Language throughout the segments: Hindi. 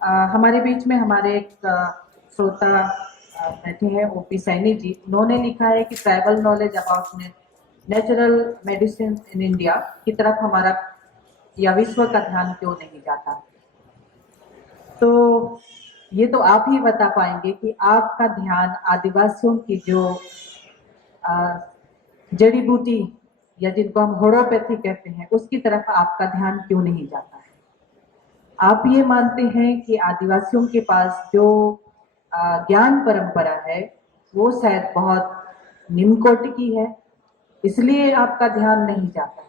हमारे बीच में हमारे एक श्रोता बैठे हैं ओपी सैनी जी। उन्होंने लिखा है कि tribal knowledge about natural medicine in India की तरफ हमारा या विश्व का ध्यान क्यों नहीं जाता। तो ये तो आप ही बता पाएंगे कि आपका ध्यान आदिवासियों की जो जड़ी बूटी या जिनको हम होम्योपैथी कहते हैं उसकी तरफ आपका ध्यान क्यों नहीं जाता है। आप ये मानते हैं कि आदिवासियों के पास जो ज्ञान परंपरा है वो शायद बहुत निम्न कोटि की है, इसलिए आपका ध्यान नहीं जाता है।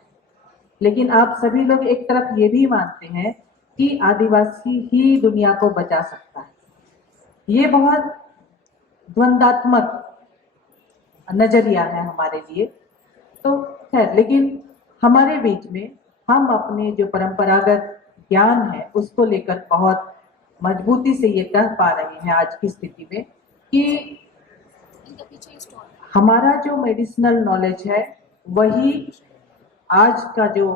लेकिन आप सभी लोग एक तरफ ये भी मानते हैं कि आदिवासी ही दुनिया को बचा सकता है। ये बहुत द्वंद्वात्मक नजरिया है हमारे लिए। तो खैर, लेकिन हमारे बीच में हम अपने जो परंपरागत ज्ञान है उसको लेकर बहुत मजबूती से ये कह पा रहे हैं आज की स्थिति में कि हमारा जो मेडिसिनल नॉलेज है वही आज का जो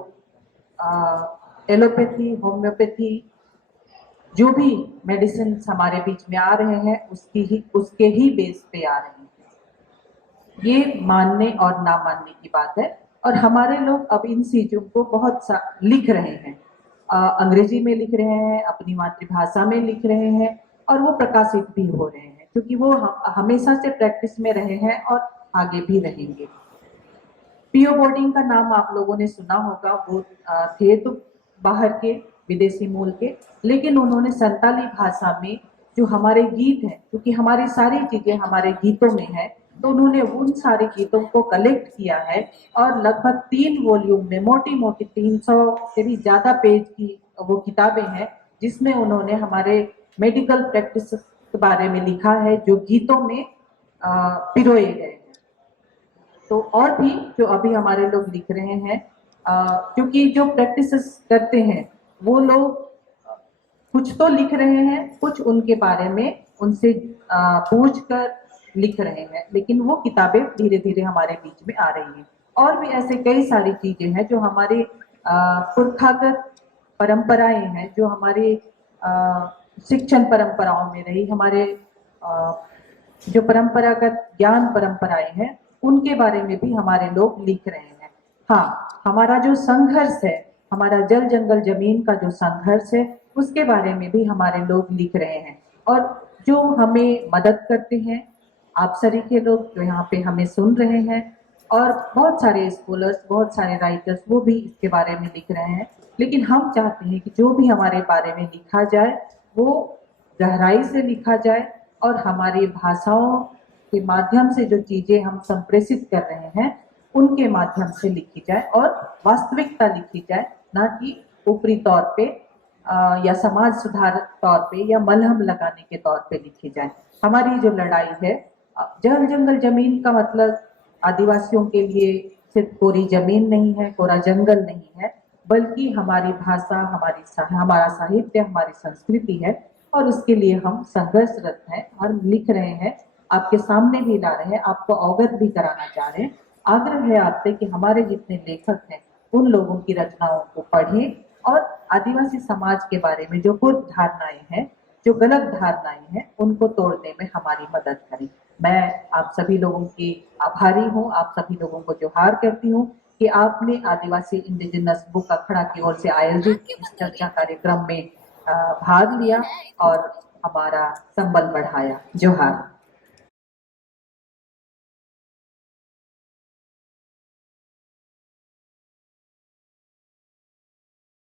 एलोपैथी, होम्योपैथी, जो भी मेडिसिन हमारे बीच में आ रहे हैं उसके ही बेस पे आ रहे हैं। ये मानने और ना मानने की बात है। और हमारे लोग अब इन चीजों को बहुत लिख रहे हैं, अंग्रेजी में लिख रहे हैं, अपनी मातृभाषा में लिख रहे हैं और वो प्रकाशित भी हो रहे हैं क्योंकि वो हमेशा से प्रैक्टिस में रहे हैं और आगे भी रहेंगे। पीओ बोर्डिंग का नाम आप लोगों ने सुना होगा। वो थे तो बाहर के, विदेशी मूल के, लेकिन उन्होंने संताली भाषा में जो हमारे गीत हैं, क्योंकि हमारी सारी चीजें हमारे गीतों में है, तो उन्होंने उन सारे गीतों को कलेक्ट किया है और लगभग 3 वॉल्यूम में मोटी मोटी 300 से भी ज्यादा पेज की वो किताबें हैं जिसमें उन्होंने हमारे मेडिकल प्रैक्टिस के बारे में लिखा है जो गीतों में पिरोए गए हैं। तो और भी जो अभी हमारे लोग लिख रहे हैं, क्योंकि जो प्रैक्टिस करते हैं वो लोग कुछ तो लिख रहे हैं, कुछ उनके बारे में उनसे पूछ कर लिख रहे हैं, लेकिन वो किताबें धीरे धीरे हमारे बीच में आ रही हैं। और भी ऐसे कई सारी चीजें हैं जो हमारे पुरखागत परंपराएं हैं, जो हमारे शिक्षण परंपराओं में रही, हमारे जो परंपरागत ज्ञान परंपराएं हैं उनके बारे में भी हमारे लोग लिख रहे हैं। हाँ, हमारा जो संघर्ष है, हमारा जल जंगल जमीन का जो संघर्ष है उसके बारे में भी हमारे लोग लिख रहे हैं। और जो हमें मदद करते हैं, आप सभी के लोग जो यहाँ पे हमें सुन रहे हैं, और बहुत सारे स्कॉलर्स, बहुत सारे राइटर्स, वो भी इसके बारे में लिख रहे हैं। लेकिन हम चाहते हैं कि जो भी हमारे बारे में लिखा जाए वो गहराई से लिखा जाए और हमारी भाषाओं के माध्यम से जो चीजें हम संप्रेषित कर रहे हैं उनके माध्यम से लिखी जाए और वास्तविकता लिखी जाए, ना कि ऊपरी तौर पे या समाज सुधार तौर पे या मलहम लगाने के तौर पे लिखी जाए। हमारी जो लड़ाई है, जल जंगल जमीन का मतलब आदिवासियों के लिए सिर्फ कोरी जमीन नहीं है, कोरा जंगल नहीं है, बल्कि हमारी भाषा, हमारा साहित्य, हमारी संस्कृति है और उसके लिए हम संघर्षरत हैं और लिख रहे हैं, आपके सामने भी ला रहे हैं, आपको अवगत भी कराना चाह रहे हैं। आग्रह है आपसे कि हमारे जितने लेखक हैं उन लोगों की रचनाओं को पढ़ें और आदिवासी समाज के बारे में जो पूर्व धारणाएं हैं, जो गलत धारणाएं हैं, उनको तोड़ने में हमारी मदद करें। मैं आप सभी लोगों की आभारी हूँ, आप सभी लोगों को जोहार करती हूँ कि आपने आदिवासी इंडिजिनस बुक अखड़ा की ओर से आयोजित इस चर्चा कार्यक्रम में भाग लिया और हमारा संबल बढ़ाया। जोहार।